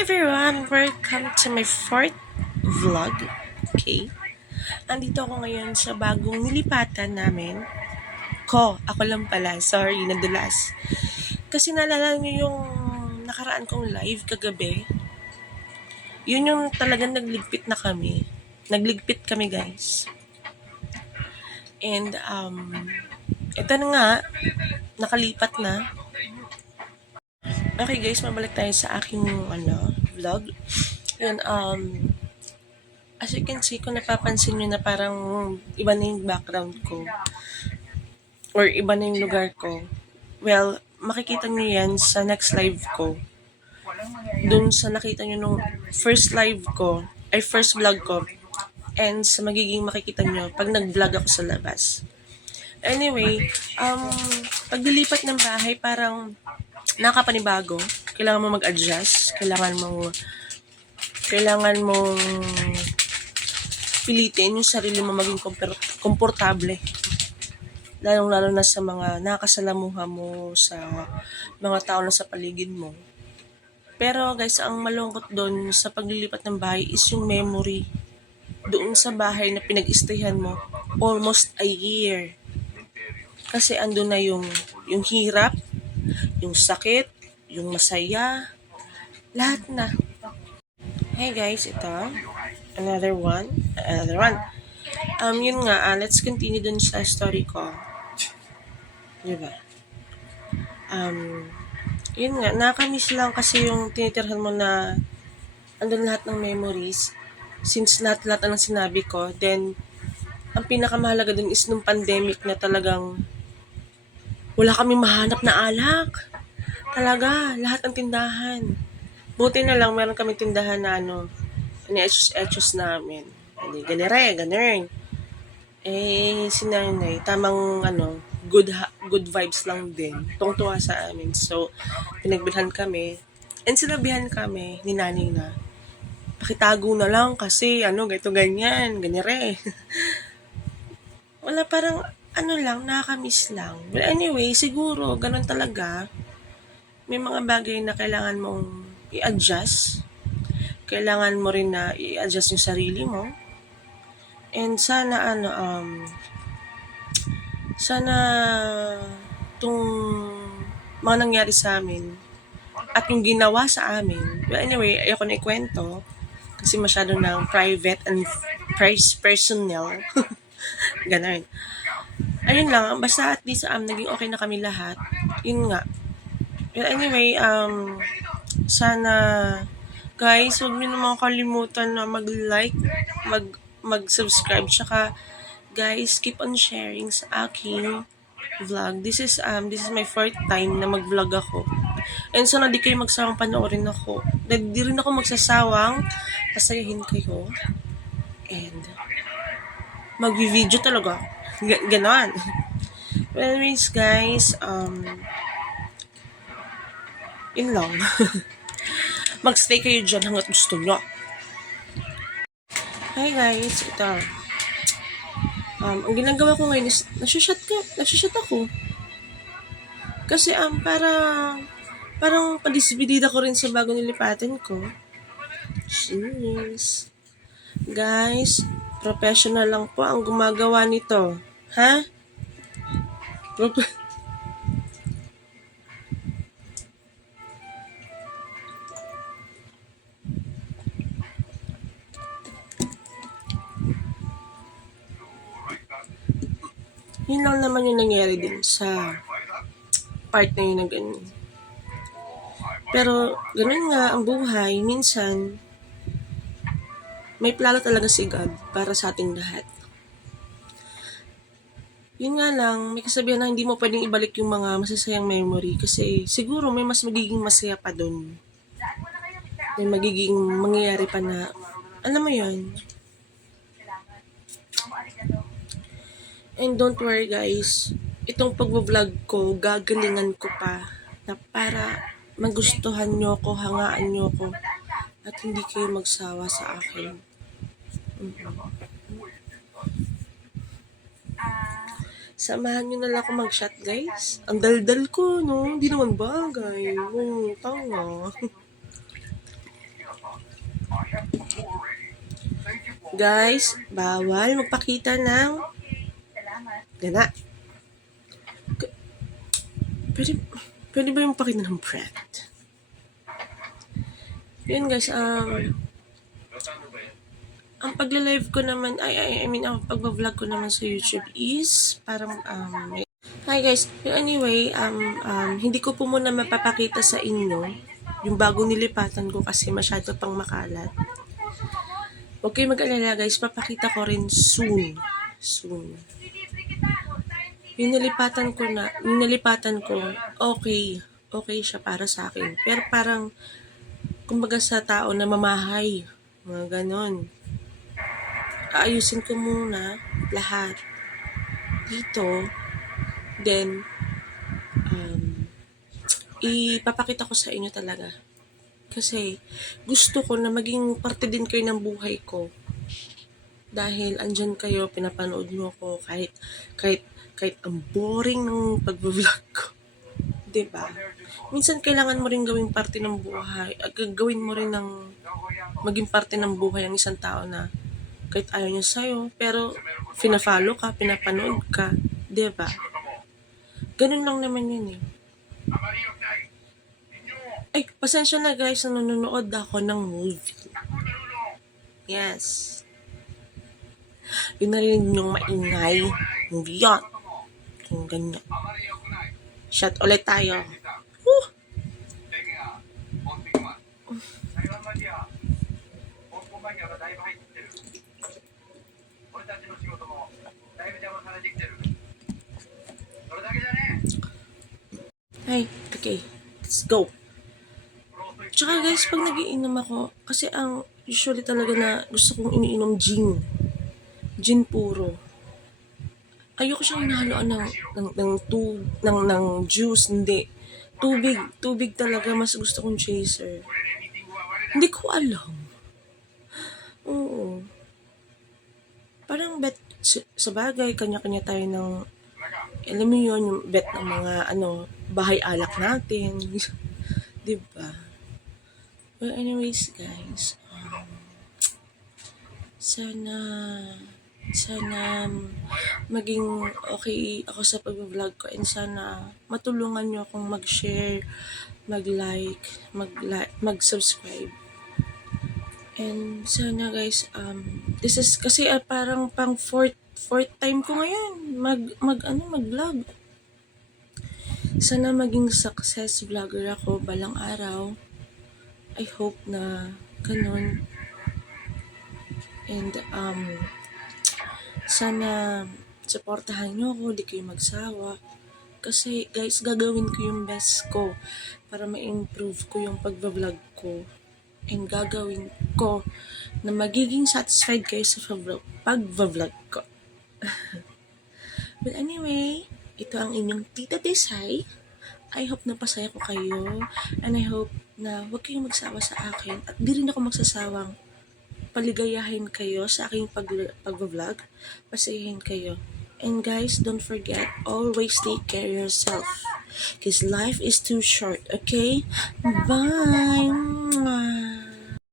everyone! Welcome to my fourth vlog. Okay? Andito ako ngayon sa bagong nilipatan namin. Ako lang pala. Sorry, nadulas. Kasi naalala niyo yung nakaraan kong live kagabi. Yun yung talagang nagligpit na kami. Nagligpit kami, guys. And, ito na nga, nakalipat na. Okay guys, mabalik tayo sa aking vlog. Yun, as you can see, kung napapansin nyo na parang iba na yung background ko or iba na yung lugar ko, well, makikita nyo yan sa next live ko. Dun sa nakita nyo nung first live ko, ay first vlog ko, and sa magiging makikita nyo pag nag-vlog ako sa labas. Anyway, paglilipat ng bahay, parang nakapanibago. Kailangan mo mag-adjust. Kailangan mong pilitin yung sarili mo maging komportable. Lalong-lalo na sa mga nakasalamuha mo, sa mga tao na sa paligid mo. Pero guys, ang malungkot doon sa paglilipat ng bahay is yung memory doon sa bahay na pinag-istayhan mo almost a year. Kasi andun na yung hirap, yung sakit, yung masaya, lahat na. Hey guys, ito. Another one. Yun nga, let's continue dun sa story ko. Diba? Yun nga, nakamiss lang kasi yung tinitirhan mo na andun lahat ng memories. Since lahat ng sinabi ko, then, ang pinakamahalaga dun is nung pandemic na talagang wala kami mahanap na alak. Talaga, lahat ng tindahan. Buti na lang, meron kami tindahan na ini-etchos namin. Hindi, ganun. Si nanay, tamang good vibes lang din. Tungtuwa sa amin. So, pinagbilhan kami. And sinabihan kami ni nanay na, pakitago na lang kasi, ganyan, ganire. Wala, parang, nakakamiss lang. But anyway, siguro, ganun talaga. May mga bagay na kailangan mong i-adjust. Kailangan mo rin na i-adjust yung sarili mo. And sana, sana, itong mga nangyari sa amin, at yung ginawa sa amin, well, anyway, ayoko na ikwento, kasi masyado ng private and personal. Ganun. Ayun lang, basta at least naging okay na kami lahat. Yun nga. Well, anyway, sana guys, huwag niyo naman kalimutan na mag-like, mag-subscribe, tsaka guys, keep on sharing sa aking vlog. This is my fourth time na mag-vlog ako. And sana di kayo magsawang panoorin ako. Di rin ako magsasawang pasayahin kayo. And mag-video talaga. Ganon. Well, anyways, guys, yun lang. Magstay kayo dyan hanggat gusto nyo. Hi guys, ito. Ang ginagawa ko ngayon is, nagsashot ako. Kasi parang padisibilida ko rin sa bago nilipatan ko. Jeez. Guys, professional lang po ang gumagawa nito. Ha? Yun lang naman yung nangyari din sa part na yun na ganun. Pero, ganun nga ang buhay. Minsan, may plano talaga si God para sa ating lahat. Yun nga lang, may kasabihan na hindi mo pwedeng ibalik yung mga masasayang memory kasi siguro may mas magiging masaya pa dun. May magiging mangyayari pa na, alam mo yun. And don't worry guys, itong pag-vlog ko, gagalingan ko pa na para magustuhan nyo ko, hangaan nyo ko, at hindi kayo magsawa sa akin. Samahan nyo na lang ako mag-shot guys. Ang daldal ko, no? Hindi naman bagay. Tanga. Guys, bawal magpakita ng gana. Pwede, pwede ba yung pakita ng bread? Yun guys, ang pagla-live ko naman, ang pagba-vlog ko naman sa YouTube is parang, hi guys, anyway, hindi ko po muna mapapakita sa inyo yung bagong nilipatan ko kasi masyado pang makalat. Huwag kayo mag-alala guys, papakita ko rin soon. Yung nalipatan ko, okay siya para sa akin. Pero parang, kumbaga sa tao na mamahay, mga ganon. Aayusin ko muna lahat dito, then, ipapakita ko sa inyo talaga. Kasi gusto ko na maging parte din kayo ng buhay ko. Dahil andyan kayo, pinapanood nyo ako kahit ang boring ng pag-vlog ko. 'Di ba? Minsan kailangan mo rin gawing parte ng buhay. Gawin mo rin ng maging parte ng buhay ng isang tao na kahit ayaw niya sa'yo, pero fina-follow ka, pinapanood ka. 'Di ba? Ganun lang naman yun eh. Ay, pasensya na guys, nanonood ako ng movie. Yes. Yun na rin yung maingay. Movie yun. Yung ganyan. Shot ulit tayo. Woo! Ay, okay. Let's go. Tsaka guys, pag nagiinom ako, kasi ang usually talaga na gusto kong iniinom gin puro. Ayoko siyang hinahaluan ng juice, hindi. Tubig talaga, mas gusto kong chaser. Hindi ko alam. Oo. Parang bet, sa bagay, kanya-kanya tayo ng, alam mo yun, yung bet ng mga, bahay alak natin. Diba? Well, anyways, guys, sana maging okay ako sa pag-vlog ko and sana matulungan nyo akong mag-share, mag-like, mag-subscribe. And sana guys, this is kasi parang pang fourth time ko ngayon mag-vlog. Sana maging success vlogger ako balang araw. I hope na ganun. And sana supportahan nyo ako, di kayo magsawa. Kasi guys, gagawin ko yung best ko para ma-improve ko yung pag-vlog ko. And gagawin ko na magiging satisfied kayo sa pag-vlog ko. But anyway, ito ang inyong Tita Desai. I hope na pasaya ko kayo. And I hope na huwag kayong magsawa sa akin. At di rin ako magsasawang paligayahin kayo sa aking pag-vlog. Pasayahin kayo. And guys, don't forget, always take care of yourself. Because life is too short, okay? Bye!